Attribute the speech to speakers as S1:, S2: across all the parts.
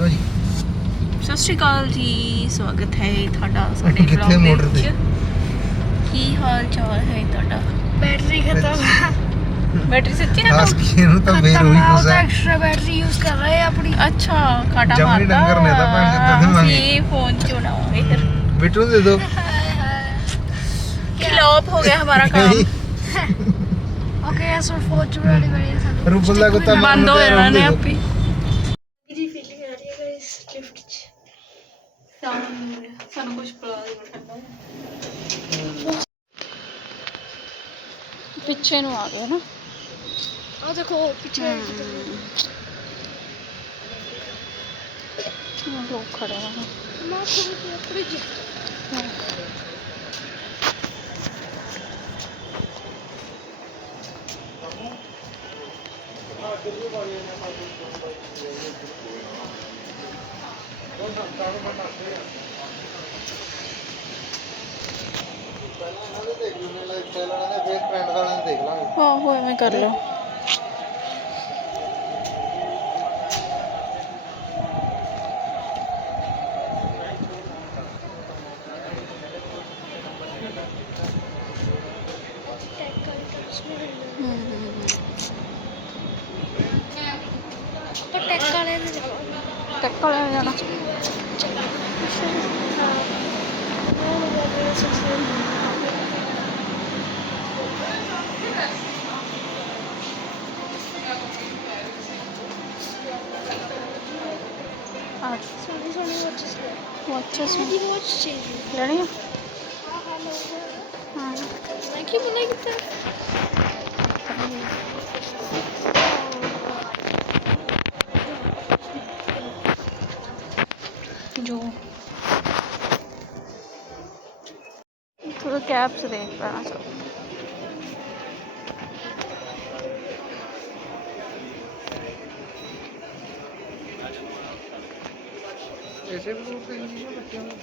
S1: ਭਾਜੀ।
S2: ਸਤਿ ਸ਼੍ਰੀ ਅਕਾਲ ਜੀ ਸਵਾਗਤ ਹੈ ਤੁਹਾਡਾ ਸਾਡੇ
S1: ਕਿੱਥੇ
S2: ਦੇ ਵਿੱਚ। ਕੀ ਹਾਲ ਚਾਲ ਹੈ ਤੁਹਾਡਾ?
S3: बैटरी खत्म
S2: ਬੈਟਰੀ ਸੱਚੀ। ਨਾ
S1: ਖਾਸ ਕੀ ਇਹਨੂੰ ਤਾਂ ਖत्म ਬੇਰੋਈ है वो तो ਗੁੱਸਾ
S3: एक्स्ट्रा बैटरी यूज कर
S2: ਅੱਛਾ ਖਾਟਾ
S1: ਜੰਮੀ
S2: ਮਾਰਦਾ।
S1: ਡੰਗਰ ਨੇ ਤਾਂ ਭੈਣ ਚੋਦ ਦੇ ਦਿਮਾਗੀ।
S2: ਅਸੀਂ ਫੋਨ ਚੋਣਾਵਾਂਗੇ ਫਿਰ।
S1: ਬਿੱਟੂ ਨੂੰ ਦੇ। ਦੋ
S2: ਖਿਲਾਫ ਹੋ ਗਿਆ ਹਮਾਰਾ ਕੰਮ?
S3: ओके सो फॉर्चून वाली
S1: गाड़ी है सब।
S2: रुपल्ला को तो- ਬੰਦ ਹੋ ਨੇ
S1: ਆਪੀ।
S2: ਪਿੱਛੇ ਨੂੰ ਆ ਗਏ ਨਾ।
S3: ਆ ਦੇਖੋ ਪਿੱਛੇ
S2: ਲੋਕ ਖੜੇ ਹਨ ਮਾਂ ਕੋਈ ਫ੍ਰਿਜ।
S3: कर लो टेक्का लेने जाना watch is
S2: there. Watches में
S3: ये watch चाहिए
S2: लड़िया
S3: हाँ हाँ लोग
S2: हाँ
S3: लाइक ही बनाएगी तो
S2: जो तो कैब से देख रहा हूँ
S1: ਕਿਸੇ ਵੀ ਗਰੁੱਪ ਨਹੀਂ ਨਾ ਬੱਚਿਆਂ ਨੂੰ।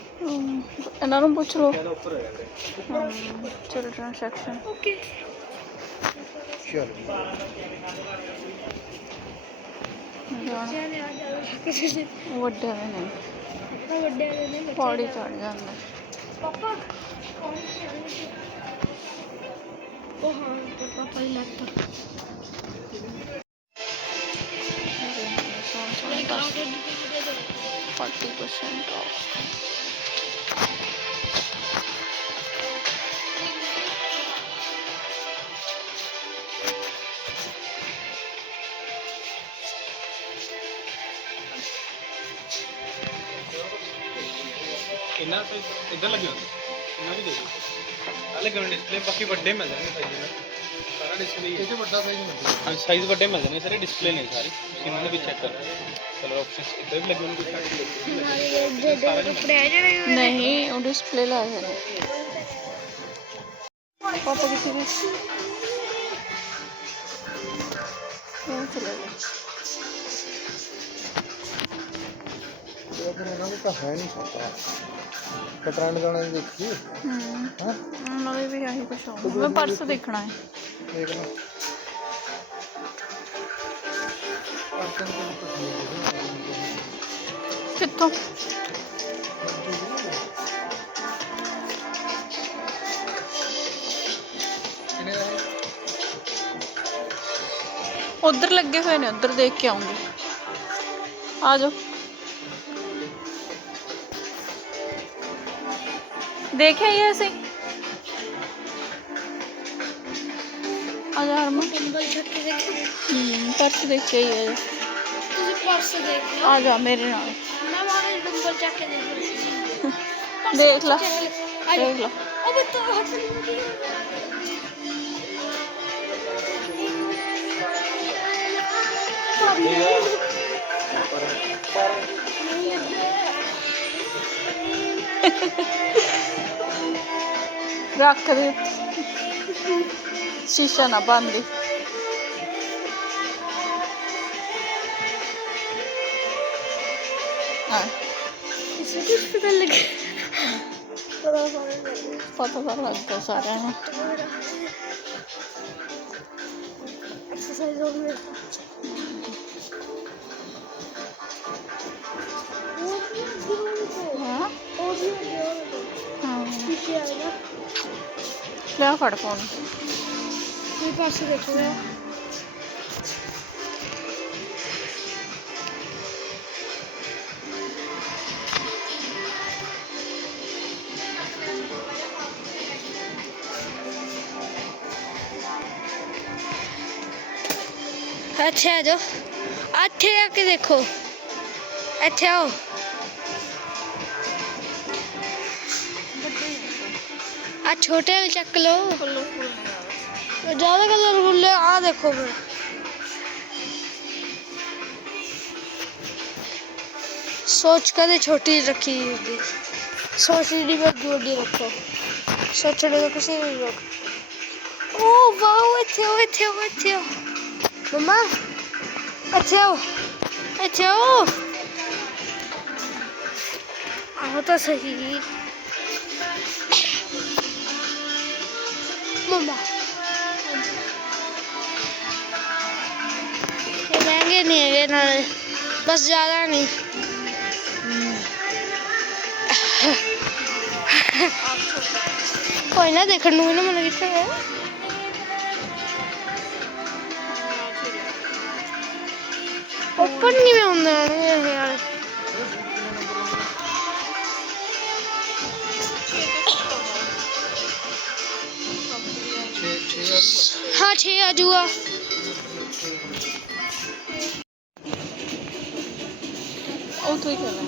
S2: ਇਹਨਾਂ ਨੂੰ ਪੁੱਛ ਲਓ। ਚਿਲਡਰਨ ਸੈਕਸ਼ਨ
S3: ਓਕੇ
S1: ਚਲ
S3: ਚਲੇ ਆ ਜਾਓ ਕਿਸੇ
S2: ਨੇ ਵੱਡੇ ਨੇ
S3: ਨਹੀਂ ਤਾਂ ਵੱਡੇ ਵਾਲੇ ਨੇ।
S2: ਬੱਚੇ ਪੌੜੀ ਚੜ ਜਾਂਦਾ।
S3: ਪਾਪਾ
S2: ਕੌਣ ਸੀ ਉਹ
S4: ਹਾਂ ਤੇ ਪਾਪਾ ਹੀ ਲੱਗਦਾ ਸੋਹਣ
S1: ਸੋਹਣ ਬਸ। 40% off. इधर
S4: लगे देखो। अलग डिस्प्ले बाकी बर्थडे में जाने पाहिजे ना साइज़ बड़े मिल जाने सर डिस्प्ले नहीं सारी। स्क्रीन भी चेक कर। कलर ऑप्शंस इधर भी
S3: लगे उनके साथ
S2: नहीं वो डिस्प्ले ला है। पापा किसी के चलो हम्म।
S1: हम्म,
S2: उधर लगे हुए ने उधर देख के आऊँगी। आ जाओ। देखे ये ऐसे। हरमन। हम्म पर्स देख के ही है
S3: तुझे पर्स देख लो
S2: आ जा मेरे नाल।
S3: मैं वहाँ डंबल चक के देख लो।
S2: देख ला देख ला।
S3: अबे तो हाथ
S2: રાખ કરી શીશાના બાંધી
S3: હા ફોટો પર લાગતો સારા
S2: exercise over here.
S3: Huh? Oh, dear, dear. Oh. Não, fora fone. Não que deu? com ele. अच्छा जो अच्छे ਚੱਕ ਲਓ
S2: ਕਲਰਫੁਲ ਨਹੀਂ ਆ
S3: ज्यादा कलरफुल है आ देखो फिर सोच कर छोटी रखी होगी सोच ली में जोड़ी रखो सोचने का किसी नहीं रखो ओ वाओ ਇੱਥੇ ਆਓ ਇੱਥੇ ਆਓ ਇੱਥੇ ਆਓ ਮਮਾ ਇੱਥੇ ਆਓ ਇੱਥੇ ਆਓ ਆਹੋ ਤਾਂ ਸਹੀ Atlama.
S2: Ben geliyor ben
S1: Bas jalani. कोई ना देखने को ना मन कितना
S2: है ओपन नहीं में halt her, du. Autoritäre.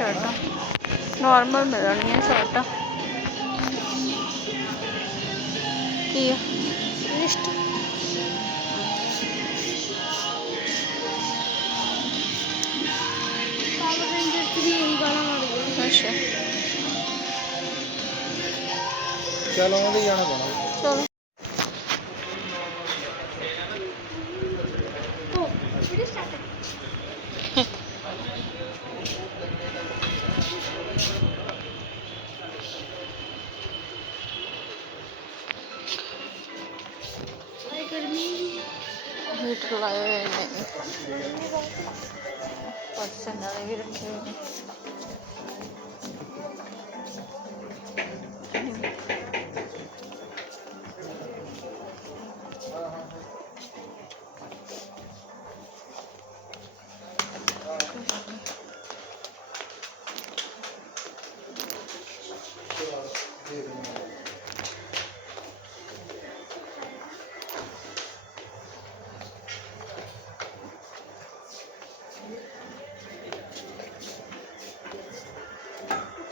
S2: ਸ਼ਰਟਾਂ। ਨਾਰਮਲ ਮਿਲਣਗੀਆਂ ਸ਼ਰਟਾਂ। ਕੀ ਰਿਸ਼ਟ
S1: ਚਲੋ ਉਹਦੇ ਜਾਣਾ ਪੈਣਾ।
S2: ਚਲੋ। വീട്ടിലുള്ള പച്ചക്കറി
S3: വീടുണ്ട്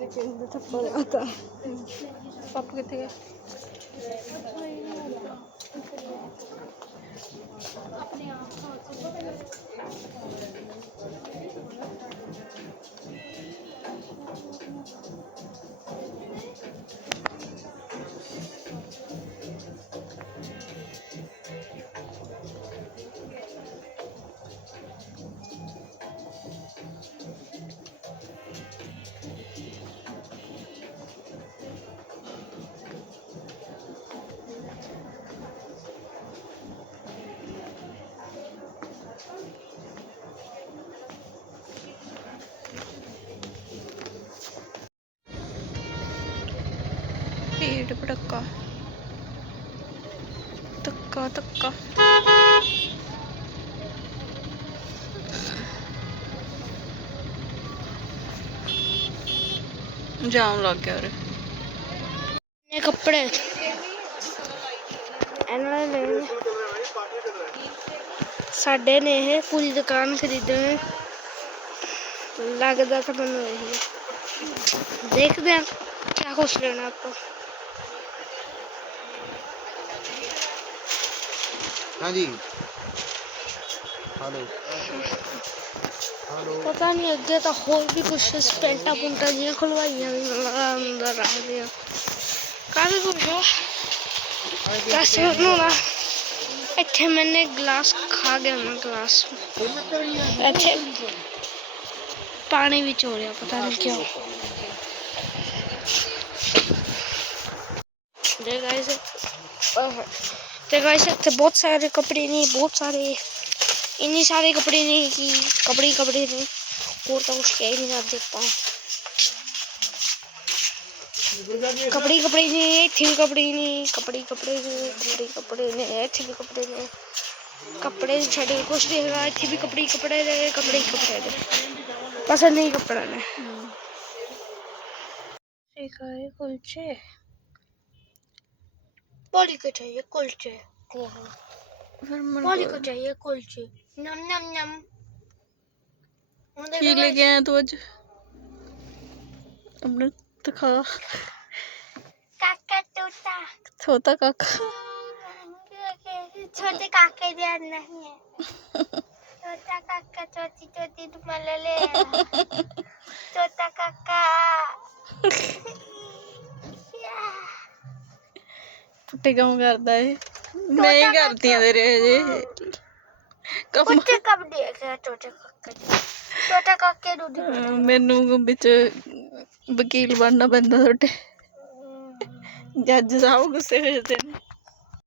S3: गया आता पप में थप्पड़ Thank
S2: ਪਾਪਾ
S3: पेड़ भड़का धक्का धक्का जाम लग गया और कपड़े। साढ़े ने पूरी दुकान खरीदने। लगता तो मैं यही देखते हैं क्या कुछ
S1: लेना आपको। हाँ
S3: जी। हेलो। पता नहीं अगर तो हो भी कुछ पेंटा पुंटा जी है अंदर रख दिया काफ़ी कुछ है बस ना इतने मैंने ग्लास खा गया मैं ग्लास इतने पानी भी हो रहा पता नहीं क्यों। देख गाइस तो गाइस बहुत सारे कपड़े ने बहुत सारे, इन्हीं सारे कपड़े ने कि कपड़े कपड़े ने और तो कुछ कह ही नहीं देता हूँ कपड़े कपड़े ने थी कपड़े ने कपड़े कपड़े ने कपड़े कपड़े ने थी कपड़े ने कपड़े तो छड़े, कुछ देगा थी भी कपड़े कपड़े ने कपड़े कपड़े ने पसंद नहीं कपड़ा ने कुलचे। पॉली को चाहिए कुलचे पॉली को चाहिए कुलचे नम नम नम
S2: की ले लेके आया तो आज हमने तो खा
S3: काका तोता
S2: तोता काका
S3: छोटे काके दिया नहीं है छोटा काका छोटी छोटी तुम्हारे ले
S2: ਪੁੱਟੇ ਕੰਮ ਕਰਦਾ ਇਹ ਨਹੀਂ ਕਰਦੀਆਂ ਤੇਰੇ ਅਜੇ ਕੰਮ
S3: कुत्ते कब देखे छोटे काके छोटा काके दूध
S2: ਅਹ ਮੈਨੂੰ ਵਿੱਚ ਵਕੀਲ ਬਣਨਾ ਪੈਂਦਾ ਤੁਹਾਡੇ ਜੱਜ ਸਾਹਿਬ ਗੁੱਸੇ ਹੋ ਜਾਂਦੇ ਨੇ